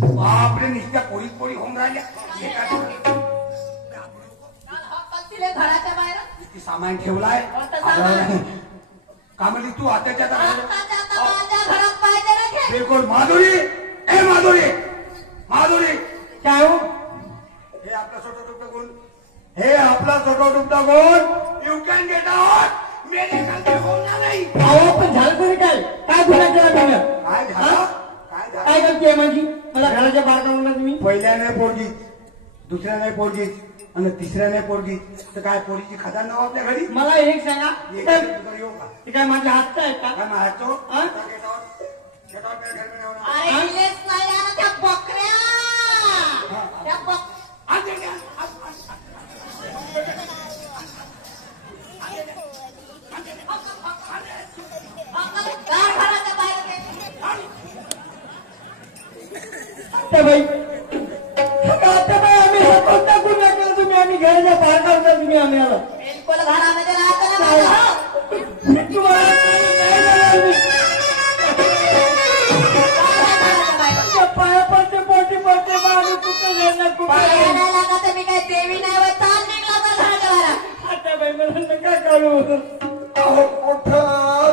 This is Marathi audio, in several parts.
बापरे नुसत्या पोळीत पोळी होऊन राहिल्या घराच्या बाहेर किती सामान ठेवलाय कामली तू आताच्या घरात पाहिजे ना बिलकुल माधुरी ए माधुरी माधुरी काय हो हे आपला छोटा टुकड़ा गुण हे आपला छोटा टुकड़ा गुण यू कॅन गेट आउट मेरे खाली होणार नाही अहो पण झालं तरी काय गुन्हा केला तुम्ही काय झालं काय करते माझी मला घराच्या बाहेर काढून तुम्ही पहिल्या नाही पोरगी दुसऱ्या नाही पोरगी आणि तिसऱ्या नाही पोरगी तर काय पोरीची खदान नाव आपल्या घरी मला एक सांगा येऊ का ते काय माझ्या हातचं आहे का काय मारायचो अरे इलेच नाही ना त्या बकऱ्या त्या घराच्या बाहेर आत्याबाई आम्ही हा कोणता गुन्हा केला तुम्ही आम्ही घराच्या बाहेर काढता तुम्ही आम्हाला बिलकुल घरामध्ये राहतो पाया पडते पोटी पडते आम्ही कुठं जाणार कुठं मी काय देवी नाही होत चाल निघला तर घराच्या बाहेर आत्याबाई मला नका काढू कुठं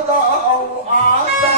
जाऊ आता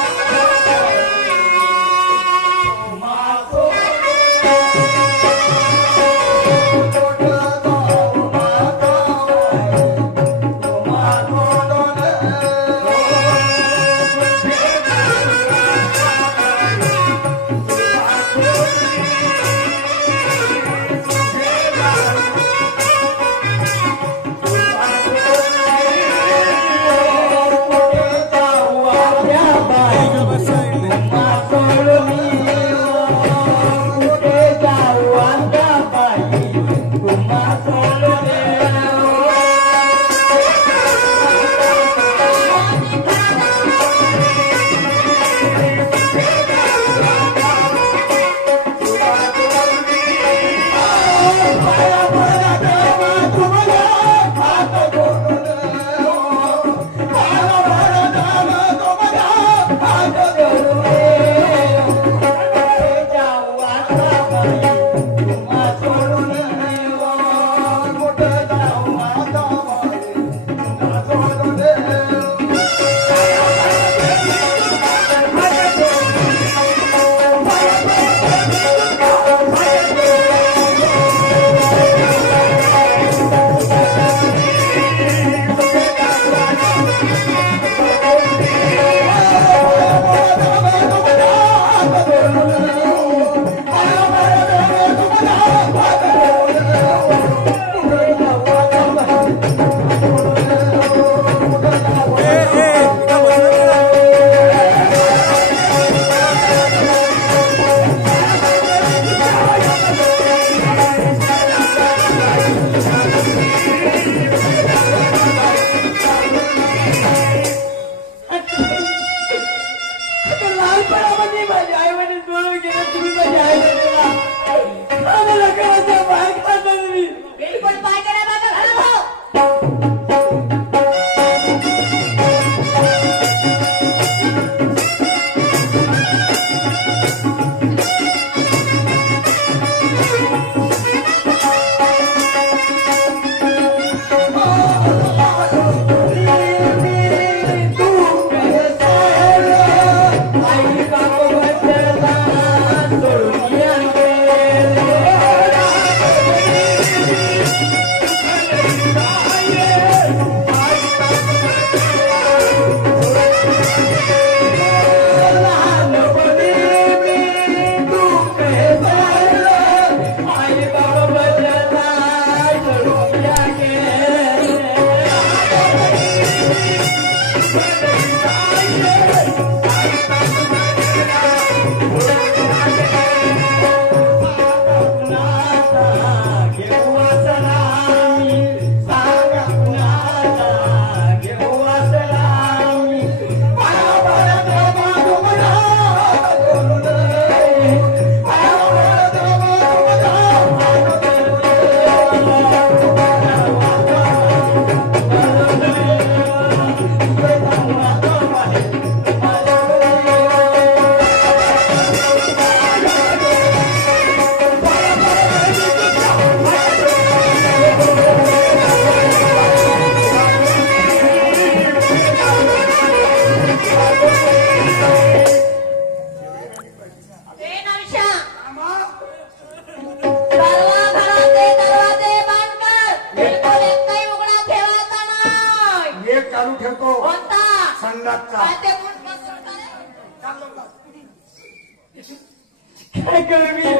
काय करू मी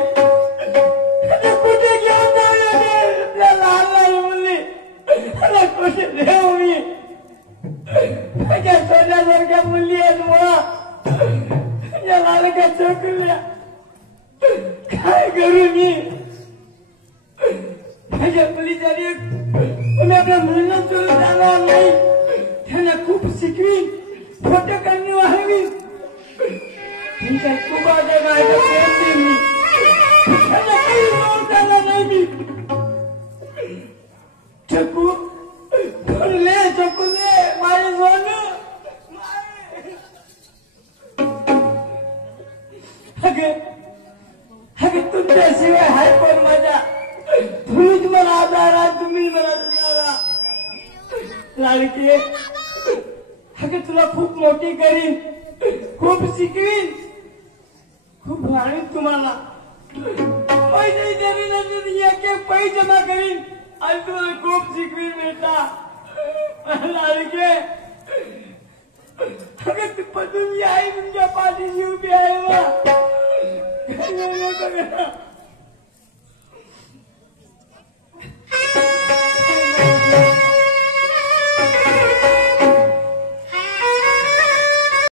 आता कुठे घेऊन जाऊ आपल्या लहान लहान मुली आता कुठे देऊ मी माझ्या सोन्यासारख्या मुली आहेत मुळा या लालक्या चोकल्या काय करू मी माझ्या मुलीच्या मी आपल्या मुलीला सोडून जाणार नाही त्यांना खूप शिकवीन फोटो काढणी वाहवी त्यांच्या तुबाच्या गायला प्रेम देईन मी त्यांना काही रोग देणार नाही मी चकू फुले चकुले माझे सोनं अगं तुमच्याशिवाय हाय पण माझ्या तुम्हीच मला आधारा तुम्हीच मला दुलारा लाडकी अगं तुला खूप मोठी करीन खूप शिकवीन खूप राणीन तुम्हाला पैसे देणे नसेल एक एक पै जमा करीन आणि तुम्हाला खूप शिकवीन बेटा लाडके अगं तुम्ही आई तुमच्या पाठीशी उभी आहे वा